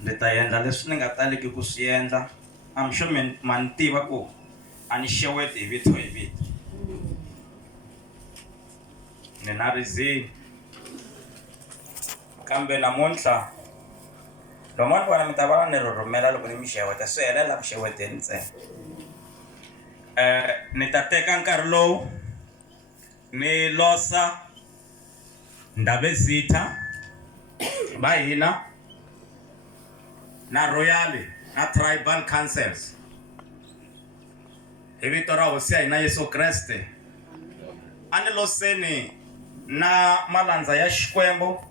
ni ta endla leswi ni nga taleki ku swi endla. I'm sure ma ni tiva ku a ni xeweti hi vito hi vito. Ni na rizini kambe namuntlha lomu vona mi ta va ni rhurhumela loko ni mi xeweta swi helela ku xeweteni ntsena. Ni ta teka nkarhi lowu ni losa ndhavezitha va hina na royal na tribal councils hi vito ra hosi ya hina Yesu Kreste. A ni loseni na malandza ya Xikwembu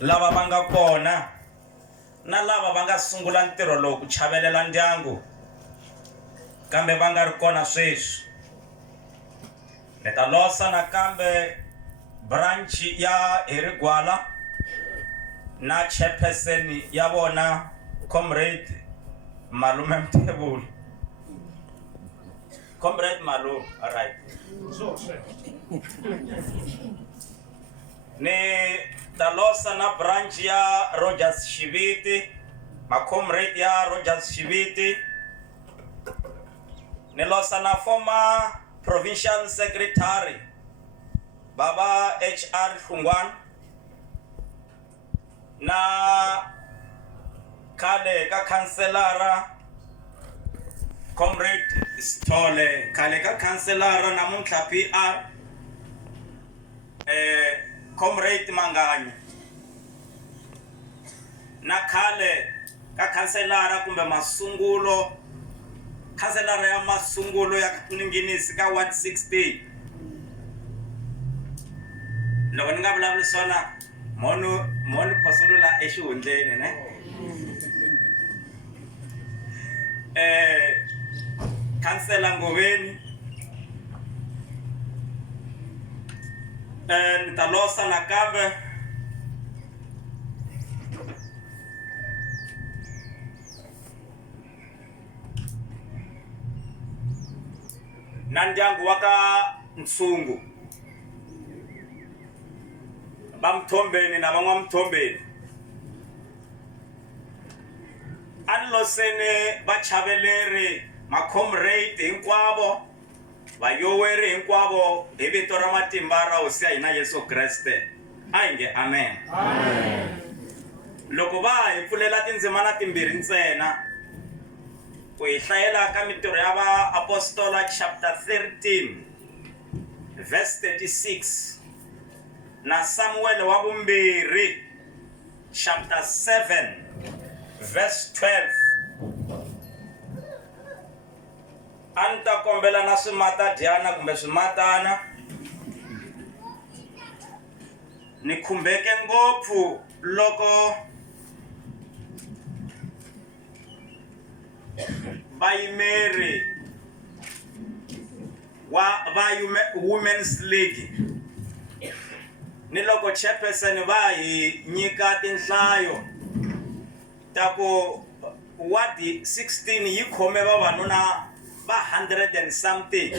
lava va nga kona na lava va nga sungula ntirho lowu ku chavelela ndyangu kambe va nga ri kona sweswi. Ni ta losa nakambe branch ya Herigwala na chairperson ya vona comrade malume Mmtle. Comrade Malume, all right. Ni ta losa na branch ya Rogers Shiviti, ma comrade ya Rogers Shiviti. Ni losa na former provincial secretary Baba HR Khungwan na kale ka councilora comrade Stole, kale ka councilora namuntlha PR comrade Mangani na kale ka councilora kumbe masungulo councilora ya masungulo ya Ninginisi ka Ward 16. Loko ni nga vulavuli swona moni phosulula exihundleni ne. Councilor Ngoveni ni ta losa nakambe na ndyangu wa ka Nsungu va Mthombeni na van'wa Mthombeni. A ni loseni va chaveleri ma comrade hinkwavo vayoweri hinkwavo hi vito ra matimba ra hosi ya hina Yesu Kreste. A hi nge amen. Amen. Loko va hi pfulela tindzimana timbirhi ntsena ku hi hlayela ka mitirho ya va apostola chapter 13 verse 36 na Samuel wa vumbirhi chapter 7 verse 12. A ni ta kombela na swimatadyana kumbe swimatana ni khumbeke ngopfu loko vayimeri wa Women's League ni loko chairperson va hi nyika tinhlayo ta ku Ward 16 yi khome vavanuna va 100 and something.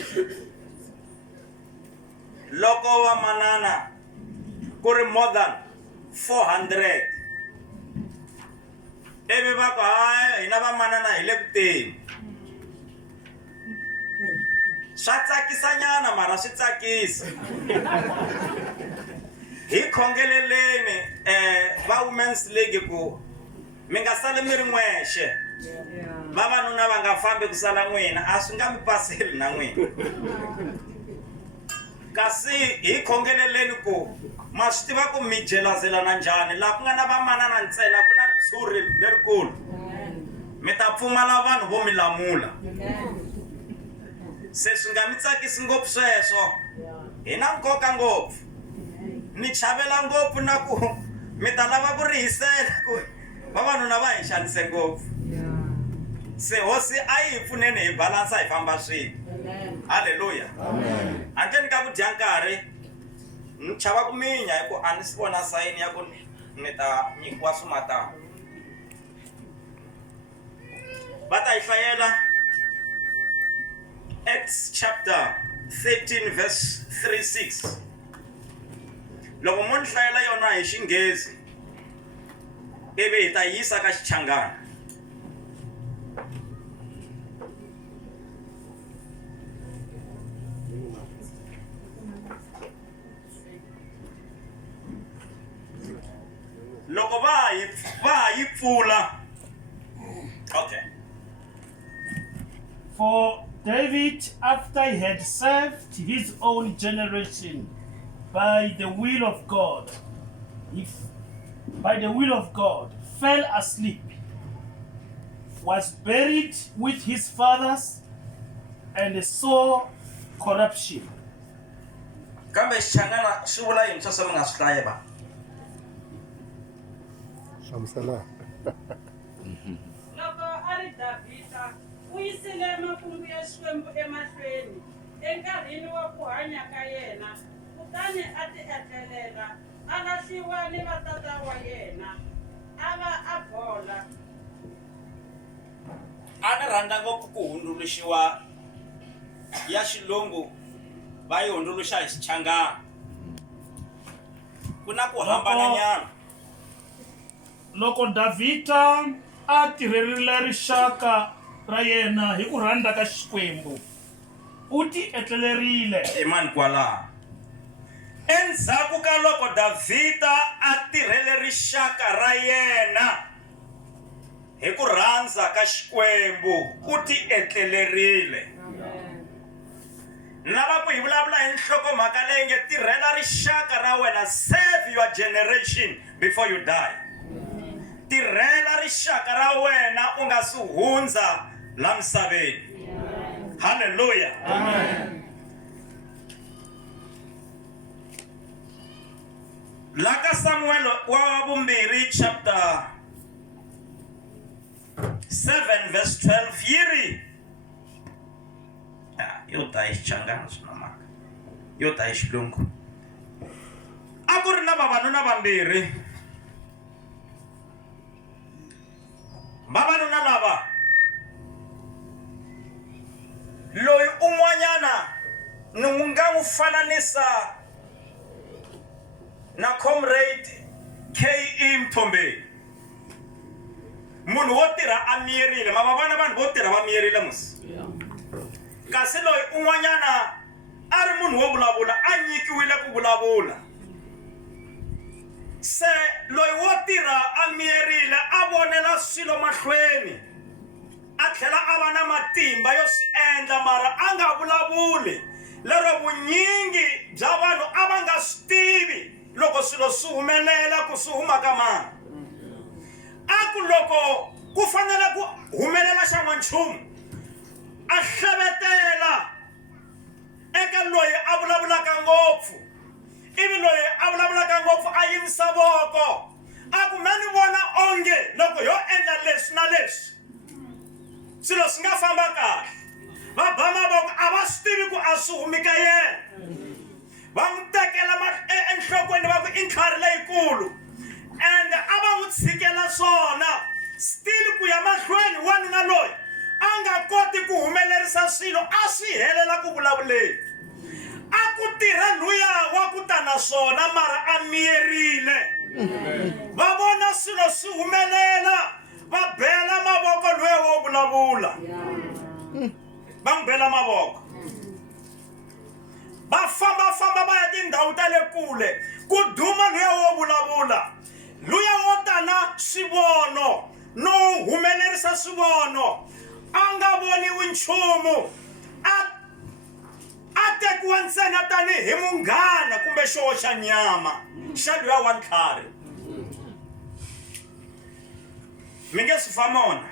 Loko va manana ku ri more than 400. Evi va ku hayi hina va manana hi le kuteni. Swa tsakisa nyana mara swi tsakisa. Hi khongeleleni va Women's League ku mi nga sali mi ri n'wexe. Vavanuna va nga fambi ku sala n'wina a swi nga mi paseli na n'wina. Kasi hi khongeleleni ku ma swi tiva ku mi jelazelana njhani laha ku nga na vamanana ntsena ku na ritshuri lerikulu. Mi ta pfumala vanhu vo mi lamula. Se swi nga mi tsakisi ngopfu sweswo. Hi na nkoka ngopfu. Ni chavela ngopfu na ku mi ta lava ku rihisela ku vavanuna va hi xanise ngopfu. Se hosi a yi hi pfuneni hi balansa hi famba swin'we. Haleluya. Amen. Handleni ka ku dya nkarhi ni chava ku minya hi ku a ni si vona sayini ya ku ni ta nyikiwa swimatana. Va ta hi hlayela Acts chapter 13 verse 36. Loko mo ni hlayela yona hi Xinghezi ivi hi ta yisa ka xichangana. Loko va ha yi pfula. Okay. For David, after he had served his own generation by the will of God, fell asleep, was buried with his fathers, and saw corruption. Kambe xichangana xi vula yini swo se mi nga swi hlaya va? Hlamusela. Loko a ri Davhida u yisile makungu ya Xikwembu emahlweni enkarhini wa ku hanya ka yena, kutani a ti etlelela, a lahliwa ni vatata wa yena, a va a bola. A ni rhandza ngopfu ku hundzuluxiwa ya xilungu va yi hundzuluxa hi xichangana. Ku na ku hambananyana. Loko Davhida a tirherile rixaka ra yena hi ku rhandza ka Xikwembu, u ti etlelerile. Amen kwala. Endzhaku ka loko Davhida a tirhele rixaka ra yena hi ku rhandza ka Xikwembu, u ti etlelerile. Lava ku hi vulavula hi nhlokomhaka leyi nge tirhela rixaka ra wena, save your generation before you die. Tirhela rixaka ra wena u nga si hundza la misaveni. Hallelujah. Amen. Laka Samuel wa vumbirhi chapter 7 verse 12 yiri. Yo ta hi xichangana swinamaka. Yo ta hi xilungu. A ku ri na vavanuna vambirhi. Vavanuna lava, loyi un'wanyana ni nga n'wi fananisa na comrade Mmtle. Munhu wo tirha a miyerile, ma va vona vanhu vo tirha va miyerile musi. Kasi loyi un'wanyana a ri munhu wo vulavula, a nyikiwile ku vulavula. Se loyi wo tirha a miyerile a vonela swilo mahlweni, a tlhela a va na matimba yo swi endla, mara a nga vulavuli. Lero vunyingi bya vanhu a va nga swi tivi loko swilo swi humelela ku swi huma ka mani. A ku loko ku fanele ku humelela xa n'wanchumu, a hlavetela eka loyi a vulavulaka ngopfu, ivi loyi a vulavulaka ngopfu a yimisa voko, a ku mani vona onge loko yo endla leswi na leswi swilo swi nga famba kahle. Va ba mavoko, a va swi tivi ku a swi humi ka yena. Va n'wi tekela enhlokweni va ku i ntlhwari leyikulu, and a va n'wi tshikela swona. Still ku ya mahlweni wanuna loyi a nga koti ku humelerisa swilo, a swi helela ku vulavuleni. A ku tirha luya wa ku ta na swona, mara a miyerile. Va vona swilo swi humelela, va bela mavoko luya wo vulavula. Va n'wi bela mavoko. Va famba va ya tindhawu ta le kule ku duma luya wo vulavula, luya wo ta na swivono no humelerisa swivono. A nga voniwi nchumu, a tekiwa ntsena tanihi munghana kumbe xoho xa nyama xa luya wa ntlhari. Mi nge swifamona?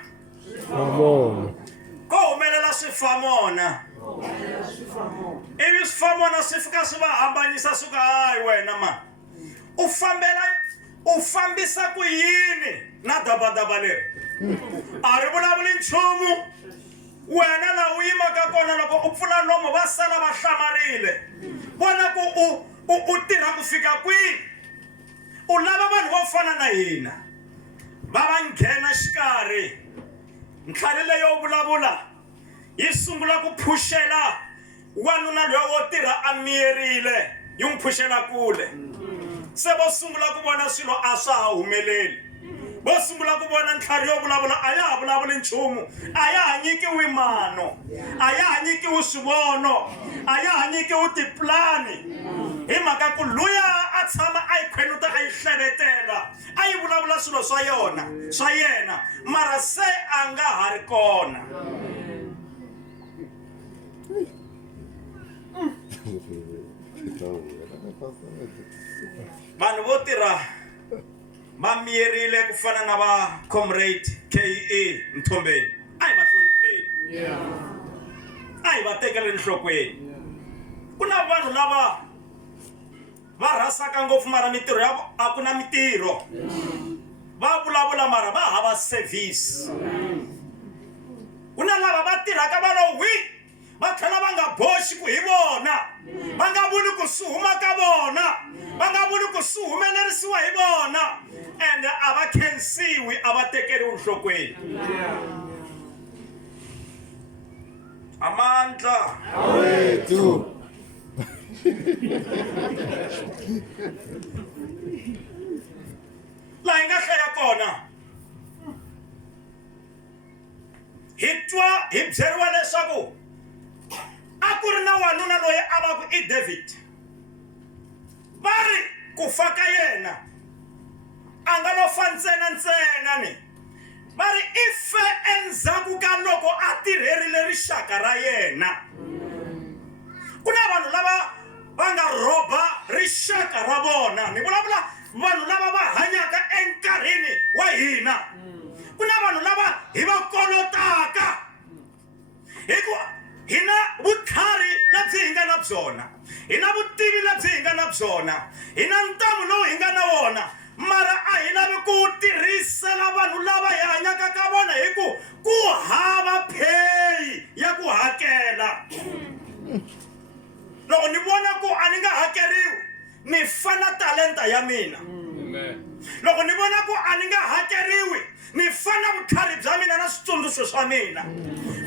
Amona. Ko humelela swifamona. Ivi swifamona swi fika swi va hambanyisa swi ka, hayi wena ma, u fambisa ku yini na dabadaba leri? A ri vulavuli nchumu. Wena la u yimaka kona loko u pfula nomo va sala va hlamarile. Vona ku u tirha ku fika kwihi. U lava vanhu vo fana na hina va va nghena xikarhi. Ntlhari leyo vulavula yi sungula ku phushela wanuna loyi wo tirha a miyerile, yi n'wi phushela kule. Se vo sungula ku vona swilo a swa ha humeleli. vo sungula ku vona ntlhari yo vulavula a ya ha vulavuli nchumu, a ya ha nyikiwi mano, a ya ha nyikiwi swivono, a ya ha nyikiwi tiplani. Hi mhaka ku luya a tshama a yi khwenuta a yi hlevetela, a yi vulavula swilo swa yena, mara se a nga ha ri kona. Vanhu vo tirha va miyerile ku fana na va comrade KE Mthombeni, a hi va hlonipheni, a hi va tekeleni enhlokweni. Ku na vanhu lava va rhasaka ngopfu mara mitirho ya a ku na mitirho, va vulavula mara va hava service. Ku na lava va tirhaka va lo hwi, va tlhela va nga boxi ku hi vona, va nga vuli ku swi huma ka vona, va nga vuli ku swi humelerisiwa hi vona, and a va khensiwi, a va tekeriwi enhlokweni. Mmtle awethu laha hi nga hlaya kona hi twa hi byeriwa leswaku a ku ri na wanuna loyi a va ku i David. Va ri ku fa ka yena a nga lo fa ntsena ni, va ri i fe endzhaku ka loko a tirherile rixaka ra yena. Ku na vanhu lava va nga rhoba rixaka ra vona, ni vulavula vanhu lava va hanyaka enkarhini wa hina. Ku na vanhu lava hi va kolotaka hikuva hi na vutlhari lebyi hi nga na byona, hi na vutivi lebyi hi nga na byona, hi na ntamu lowu hi nga na wona, mara a hi lavi ku tirhisela vanhu lava hi hanyaka ka vona hi ku hava pay ya ku hakela. Loko ni vona ku a ni nga hakeriwi, ni fana talenta ya mina. Loko ni vona ku a ni nga hakeriwi, ni fana vutlhari bya mina na switsundzuxo swa mina.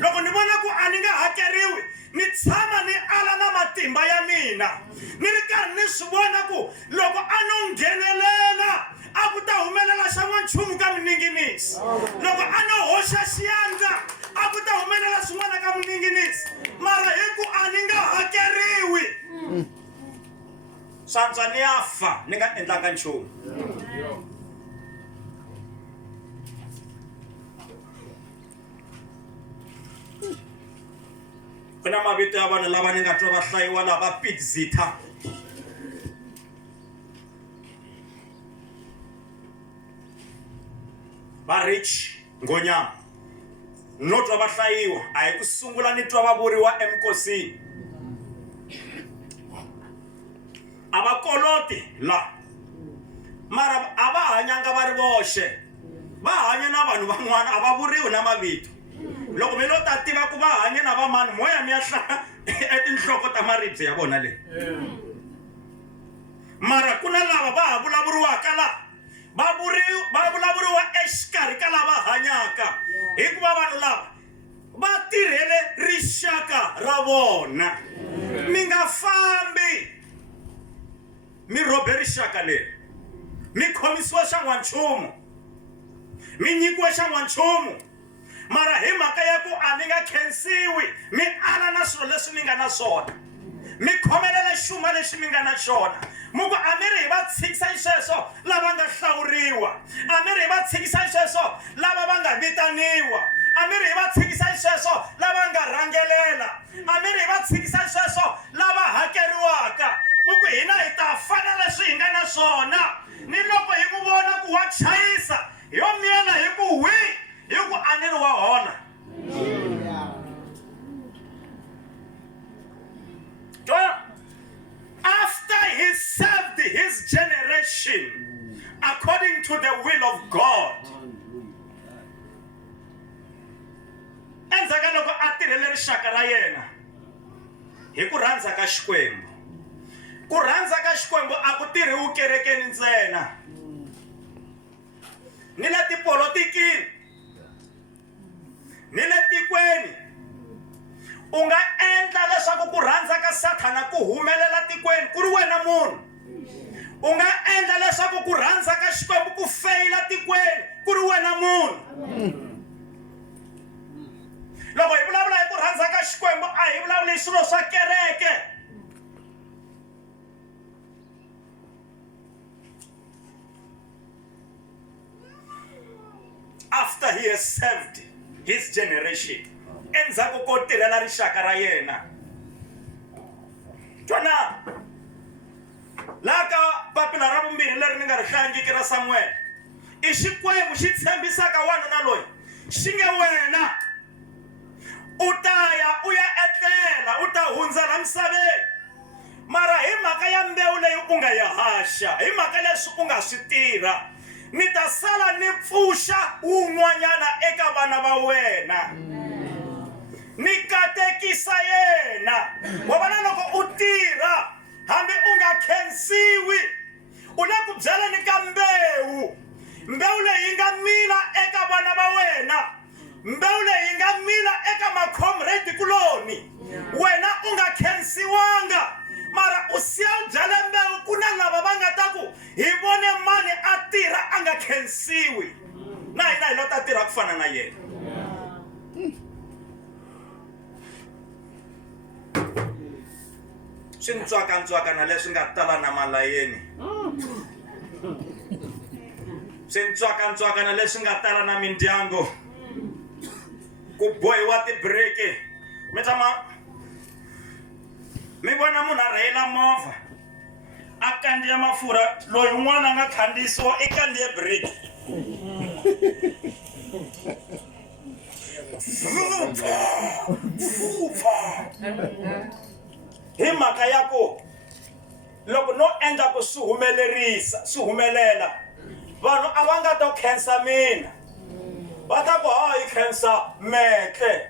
Loko ni vona ku a ni nga hakeriwi, ni tshama ni ala na matimba ya mina, ni ri karhi ni swi vona ku loko a no nghenelela a ku ta humelela xa n'wanchumu ka muninginisi. Loko a no hoxa xiyandla a ku ta humelela swin'wana ka muninginisi, mara hi ku a ni nga hakeriwi, swantswa ni ya fa ni nga endlanga nchumu. Ku na mavito ya vanhu lava ni nga twa va hlayiwa laha va Pitzita. Va Rich Ngonyama, no twa va hlayiwa, a hi ku sungula ni twa va vuriwa enkosini. A va koloti la, mara a va hanyanga va ri voxe, va hanya na vanhu van'wana, a va vuriwi na mavito. Loko mi lo ta tiva ku va hanya na va mani, moya mi ya hlaya etinhloko ta maribye ya vona le. Mara ku na lava va ha vulavuriwaka la, va vulavuriwa exikarhi ka lava hanyaka, hikuva vanhu lava va tirhele rixaka ra vona. Mi nga fambi mi rhobe rixaka leri, mi khomisiwa xa n'wanchumu, mi nyikiwe xa n'wanchumu, mara hi mhaka ya ku a mi nga khensiwi, mi ala na swilo leswi mi nga na swona, mi khomelela xuma lexi mi nga na xona. Muku a mi ri hi va tshikisa sweswo lava nga hlawuriwa, a mi ri hi va tshikisa sweswo lava va nga vitaniwa, a mi ri hi va tshikisa sweswo lava nga rhangelela, a mi ri hi va tshikisa sweswo lava hakeriwaka. Muku hina hi ta fana leswi hi nga na swona, ni loko hi ku vona ku wa chayisa hi yo miyela hi ku hwi, hi ku a ni ri wa hola. After he served his generation according to the will of God, endzhaku loko a tirhele rixaka ra yena hi ku rhandza ka Xikwembu. Ku rhandza ka Xikwembu a ku tirhiwi kerekeni ntsena, ni le tipolotikini, ni le tikweni. U nga endla leswaku ku rhandza ka Sathana ku humelela tikweni ku ri wena munhu. U nga endla leswaku ku rhandza ka Xikwembu ku feyila tikweni ku wena munhu loko hi vulavula hi ku rhandza ka Xikwembu a hi vulavuli swilo swa kereke. After he has served his generation, endzhaku ko tirhela rixaka ra yena. Twana laka papila ra vumbirhi leri ni nga ri hlangiki ra Samuel i Xikwembu xi tshembisaka wanuna loyi xi nge wena u ta ya u ya etlela u ta hundza la misaveni, mara hi mhaka ya mbewu leyi u nga yi haxa, hi mhaka leswi u nga swi tirha, ni ta sala ni pfuxa wun'wanyana eka vana va wena ni katekisa yena. Wa vona loko u tirha hambi u nga khensiwi u le ku byaleni ka mbewu leyi nga mila eka vana va wena, mbewu leyi nga mila eka makhomredi kuloni, wena u nga khensiwanga mara u siya u byale mbewu. Ku na lava va nga ta ku hi vone mani a tirha a nga khensiwi, na hina hi lo ta tirha ku fana na yena. Swintswakantswakana leswi nga tala na malayeni, swintswakantswakana leswi nga tala na mindyangu, ku bohiwa tibreki. Mi vona munhu a rheyila movha a kandziya mafurha, loyi un'wana a nga khandziyisiwa i kandziye breki. Hi mhaka ya ku loko no endla ku swi humelela, vanhu a va nga to khensa mina, va ta ku hi khensa Mmtle,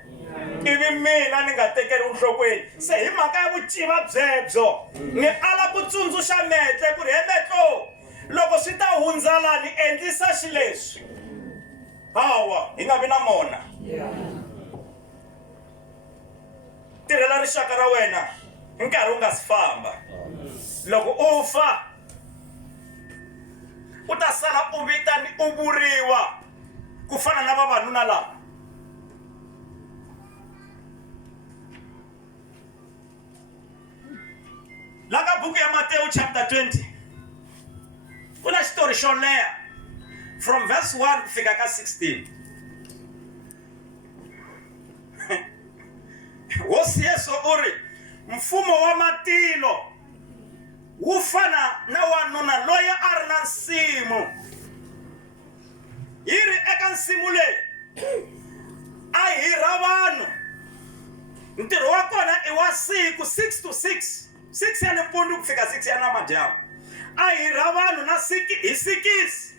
ivi mina ni nga tekeri enhlokweni. Se hi mhaka ya vuciva byebyo ni ala ku tsundzuxa Mmtle ku ri he Mmtle, loko swi ta hundza la ni endlisa xileswi, hawa hi nga vi na mona. Tirhela rixaka ra wena nkarhi u nga si famba. Loko u fa u ta sala u vitani u vuriwa ku fana na vavanuna lava. Laka buku ya Matewu chapter 20 kuna xitori xo leha from verse 1 kufika ka 16. Hosi Yesu u ri mfumo wa matilo wu fana na wanuna loyi a ri na nsimu. Yi ri eka nsimu leyi a hirha vanhu, ntirho wa kona i wa siku 6 to 6, 6 ya nimpundzu ku fika 6 ya namadyambu. A hirha vanhu na hi sikisi,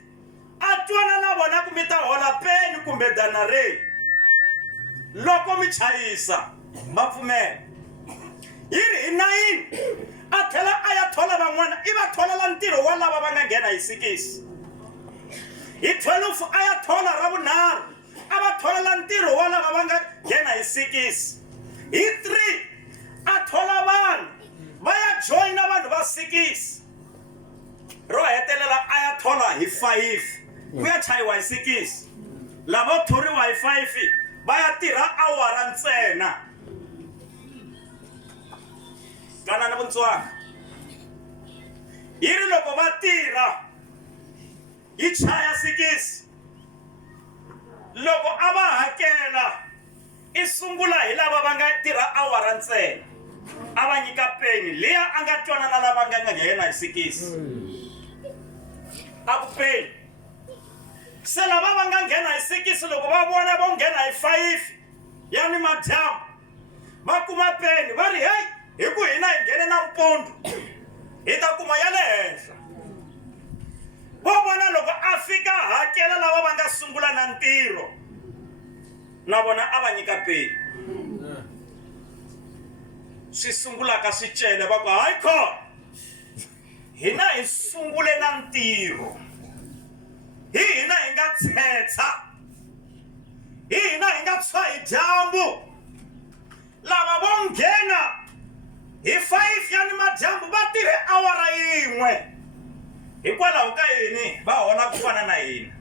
a twana na vona ku mi ta hola peni kumbe danareni loko mi chayisa, va pfumela. Yi ri hi 9 a tlhela a ya thola van'wana, i va tholela ntirho wa lava va nga nghena hi sikisi. Hi 12 a ya thola ra vunharhu, a va tholela ntirho wa lava va nga nghena hi sikisi. Hi 3 a thola vanhu va ya joyina vanhu va sikisi. Ro hetelela a ya thola hi 5 ku ya chayiwa hi sikisi. Lavo thoriwa hi 5 va ya tirha awara ntsena. Twanana vuntswaka. Yi ri loko va tirha yi chaya sikisi, loko a va hakela i sungula hi lava va nga tirha awara ntsena, a va nyika peni liya a nga twanana lava nga nghena hi sikisi a ku peni. Se lava va nga nghena hi sikisi loko va vona vo nghena hi 5 ya nimadyambu va kuma peni, va ri hey, hi ku hina hi nghene nampundzu hi ta kuma ya le henhla. Vo vona loko a fika hakela lava va nga sungula na ntirho, na vona a va nyika peni. Swi sungulaka swi cele va ku hayi khona hina hi sungule na ntirho, hi hina hi nga tshetsa, hi hina hi nga tshwa hi dyambu. Lava vo nghena hi 5 ya nimadyambu va tirhe awara yin'we, hikwalaho ka yini va hola ku fana na hina.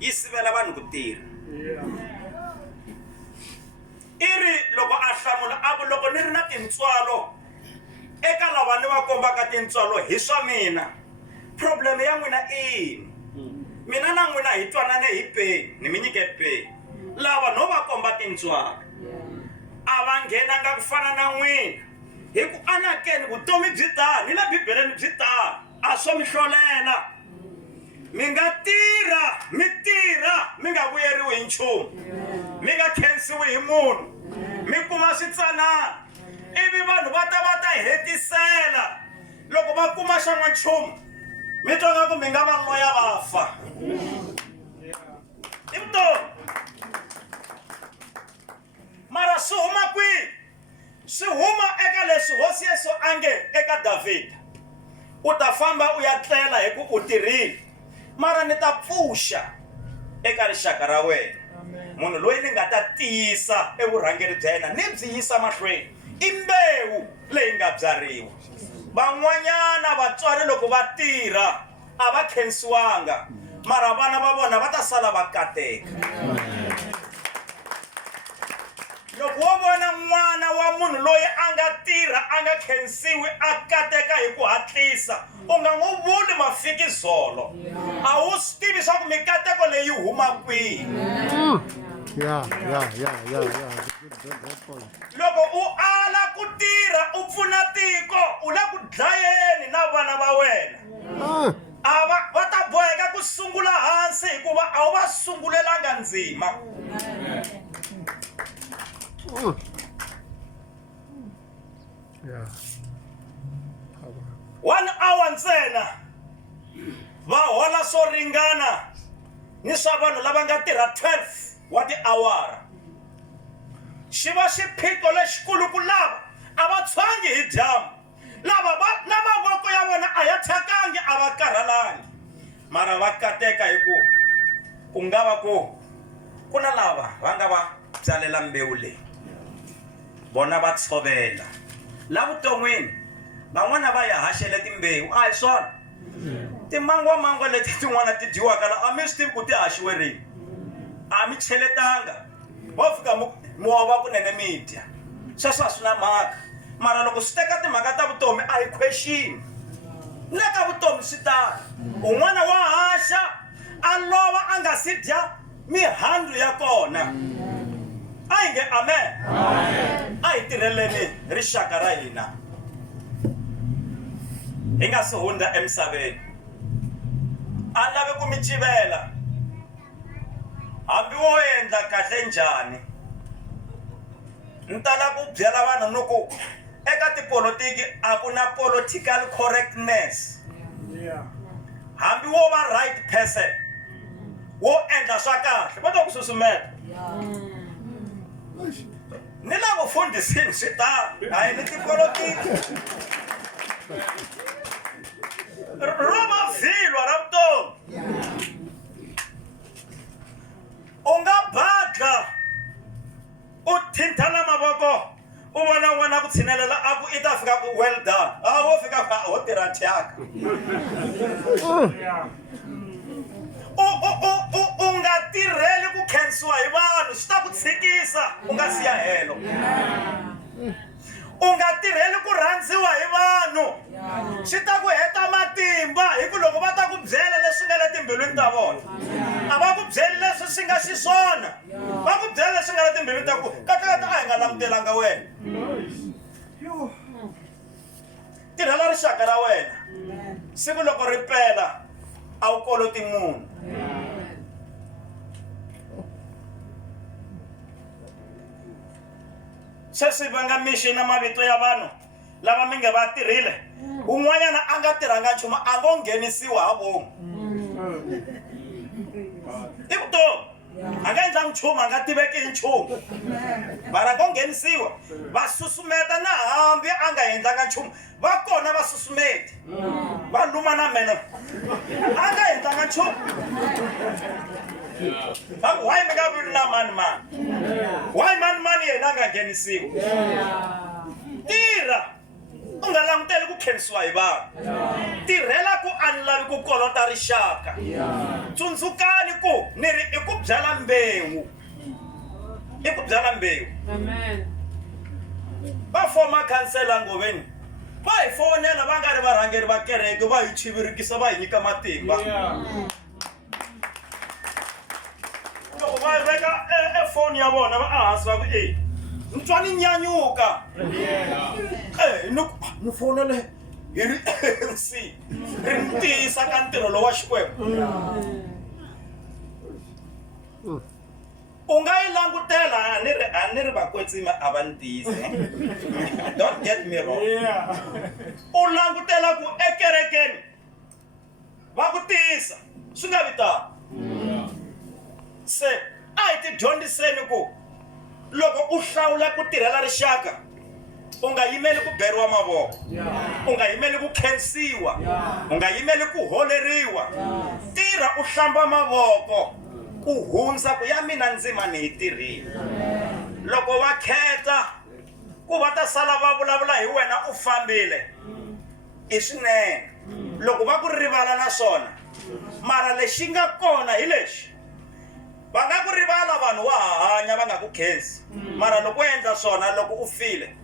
yi sivela vanhu ku tirha iri loko a hlamula a ku loko ni ri na tintswalo eka lava ni va kombaka tintswalo hi swa mina problem ya n'wina i mina na n'wina hi twanane hi peni ni mi nyike peni lava no va komba tintswalo a va nghenanga ku fana na n'wina hi ku anakeni vutomi byi tani ni le bibeleni byi tani a swo mi hlolela mi nga tirha mi nga vuyeriwi hi nchumu mi nga khensiwi hi munhu mi kuma switsanana ivi vanhu va ta hetisela loko va kuma xa n'wanchumu mi twa nga ku mi nga va loya va fa i vutomi mara swi huma kwihi swi huma eka leswi hosi Yesu a nge eka Davhida u ta famba u ya tlela hi ku u tirhile mara ni ta pfuxa eka rixaka ra wena munhu loyi ni nga ta tiyisa evurhangeri bya yena ni byi yisa mahlweni i mbewu leyi nga byariwa van'wanyana vatswari loko va tirha a va khensiwanga mara vana va vona va ta sala va kateka loko wo vona n'wana wa munhu loyi a nga tirha a nga khensiwi a kateka hi ku hatlisa u nga n'wi vuli mafikizolo a wu swi tivi swa ku mikateko leyi huma kwihi loko u ala ku tirha u pfuna tiko u le ku dlayeni na vana va wena va ta boheka ku sungula hansi hikuva a wu va sungulelanga ndzima 1 hour ntsena va hola swo ringana ni swa vanhu lava nga tirha 12 wa tiawara xi va xiphiqo lexikulu ku lava a va tshwangi hi dyambu lava na mavoko ya vona a ya thyakanga a va karhalangi mara va kateka hi ku nga va ku na lava va nga va byalela mbewu leyi bona va tshovela la vuton'wini van'wana va ya haxele timbewu a hi swona timangwa leti tin'wana ti dyiwaka la a mi swi tivi ku ti haxiwe rini a mi cheletanga wa fika muova kunene mi dya sweswo a swi na mhaka mara loko swi teka timhaka ta vutomi a hi question le ka vutomi swi tani un'wana wa haxa a lova a nga si dya mihandzu ya kona a hi nge amen a hi tirheleni rixaka ra hina hi nga si hundza emisaveni a lave ku mi civela hambi wo endla kahle njhani ni tala ku byela vanhu no ku eka tipolotiki a ku na political correctness hambi wo va right person wo endla swa kahle va ta ku susumeta ni la vufundhisini swi tano a hi ni tipolotiki ro va vhilwa ra vutomi u nga badla u thintana mavoko u vona n'wana ku tshinelela a ku i ta fika ku well done a wo fika ka ho tirha thyaka u nga tirheli ku khensiwa hi vanhu swi ta ku tshikisa u nga siya helo u nga tirheli ku rhandziwa hi vanhu swi ta ku heta matimba hi ku loko va ta ku byela leswi nga le timbilwini ta vona a va ku byeli leswi swi nga xiswona va ku byela leswi nga le timbilwini ta ku kahlekahle a hi nga langutelanga wena tirhela rixaka ra wena siku loko ri pela a wu koloti munhu sweswi va nga mixi na mavito ya vanhu lava mi nge va tirhile un'wanyana a nga tirhanga nchumu a ngo nghenisiwa ha vomu i vutomi a nga endlangi nchumu a nga tiveki hi nchumu mara ngo nghenisiwa va susumeta na hambi a nga endlanga nchumu va kona va susumeti va luma na mene a nga endlanga nchumu why mi nga vuli na mani why mani yena a nga nghenisiwa tirha u nga languteli ku khensiwa hi vanhu tirhela ku a ni lavi ku kolota rixaka tsundzukani ku ni ri i ku byala mbewu Amen. va foma khansela ngoveni va hi fonela va nga ri varhangeri va kereke va hi chivirikisa va hi nyika matimba loko va veka efoni ya vona va ehansi va ku ni twa ni nyanyuka ni fonele hi ri ANC ri ni tiyisa ka ntirho lowu wa Xikwembu u nga yi langutela a ni ri vakwetsima a va ni tiyise don't get me wrong u langutela ku ekerekeni va ku tiyisa swi nga vitana se a hi ti dyondziseni ku loko u hlawula ku tirhela rixaka u nga yimeli ku beriwa mavoko u nga yimeli ku khensiwa u nga yimeli ku holeriwa tirha u hlamba mavoko u hundza ku ya mina ndzima ni yi tirhile loko va kheta ku va ta sala va vulavula hi wena u fambile i swinene loko va ku rivala na swona mara lexi nga kona hi lexi va nga ku rivala vanhu wa hanya va nga ku khensi mara loko u endla swona loko u file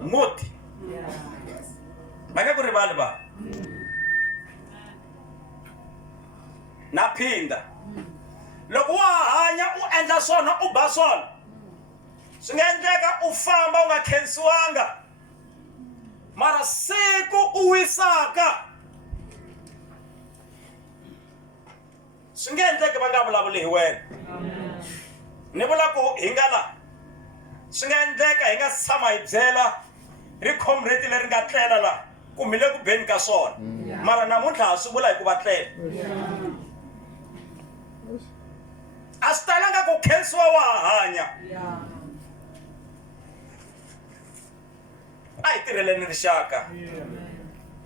muti va nga ku rivali vanhu na phinda loko wa hanya u endla swona u ba swona swi nga endleka u famba u nga khensiwanga mara siku u wisaka swi nga endleka va nga vulavuli hi wena ni vula ku hi nga la swi nga endleka hi nga tshama hi byela ri comrade leri nga tlela la ku mi le ku beni ka swona mara namuntlha ha swi vula hi ku va tlela a swi talanga ku khensiwa wa hanya a hi tirheleni rixaka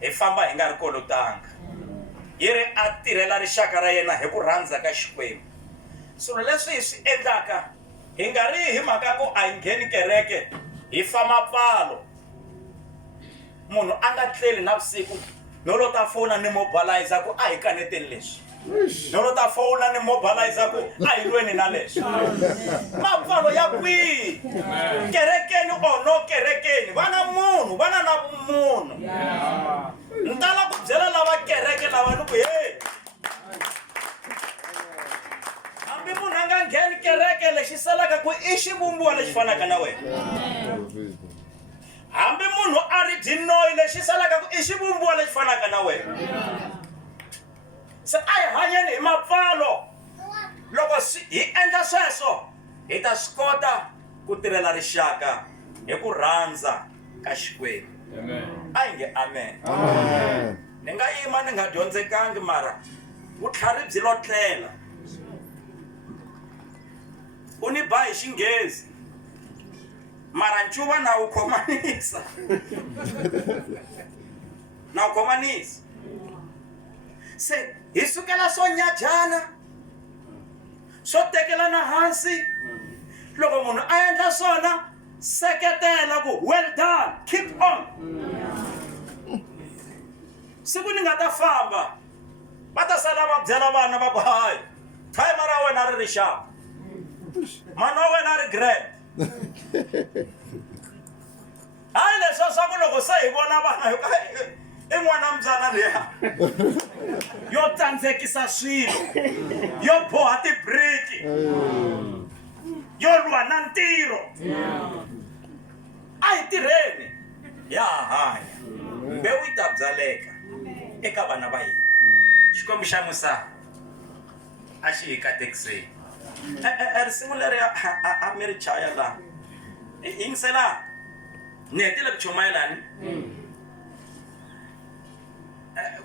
hi famba hi nga ri kolotanga hi ri a tirhela rixaka ra yena hi ku rhandza ka Xikwembu swilo leswi hi swi endlaka hi nga ri hi mhaka ku a hi ngheni kereke hi famba pfalo munhu a nga tleli navusiku no lo ta fona ni mobilizer ku a hi kaneteni leswi no lo ta fona ni mobilizer ku a hi lweni na leswi mapfalo ya kwihi kerekeni or no kerekeni vana munhu vana na vumunhu ni tala ku byela lava kereke lava ni ku he hambi munhu a nga ngheni kereke lexi salaka ku i xivumbiwa lexi fanaka na wena hambi munhu a ri dinoyi lexi salaka ku i xivumbiwa lexi fanaka na wena se a hi hanyeni hi mapfalo loko hi endla sweswo hi ta swi kota ku tirhela rixaka hi ku rhandza ka Xikwembu a hi nge amen ni nga yima ni nga dyondzekangi mara vutlhari byi lo tlela u ni ba hi xinghezi mara ncuva na wu khomanisa na wu khomanisa se hi sukela swo nyadyana swo tekelana hansi loko munhu a endla swona seketela ku well done keep on siku ni nga ta famba va ta sala va byela vana va ku hayi time ra wena ri rixaka mani wa wena ri grand hayi leswa swa ku loko se hi vona vana i n'wana mbyana liya yo tsandzekisa swilo yo boha tibriki yo lwa na ntirho a hi tirheni ya hanya mbewu yi ta byaleka eka vana va hina xikwembu xa musa a xi hi katekiseni risimu leri a mi ri chaya laha yingisela ni hetile ku chumayelani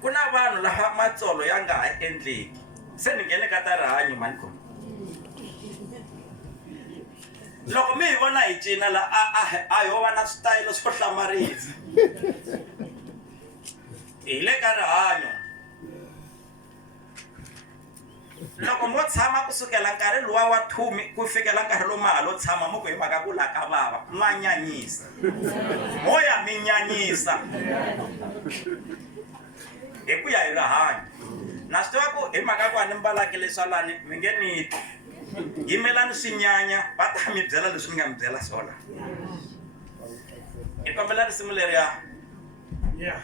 ku na vanhu lava matsolo ya nga ha endleki se ni nghene ka ta rihanyo manikhoma loko mi hi vona hi cina la a ho va na switayilo swo hlamarisa hi le ka rihanyo loko mo tshama kusukela nkarhi luwa wa 2 ku fikela nkarhi lo malo tshama mo ku hi mhaka ku laka vava ma nyanyisa moya mi nyanyisa hi ku ya hi rihanyo na swi tiva ku hi mhaka ku a ni mbalaki leswi lani mi nge ni yimelani swinyanya va ta mi byela leswi mi nga mi byela swona hi kombela risimu leriya Yeah.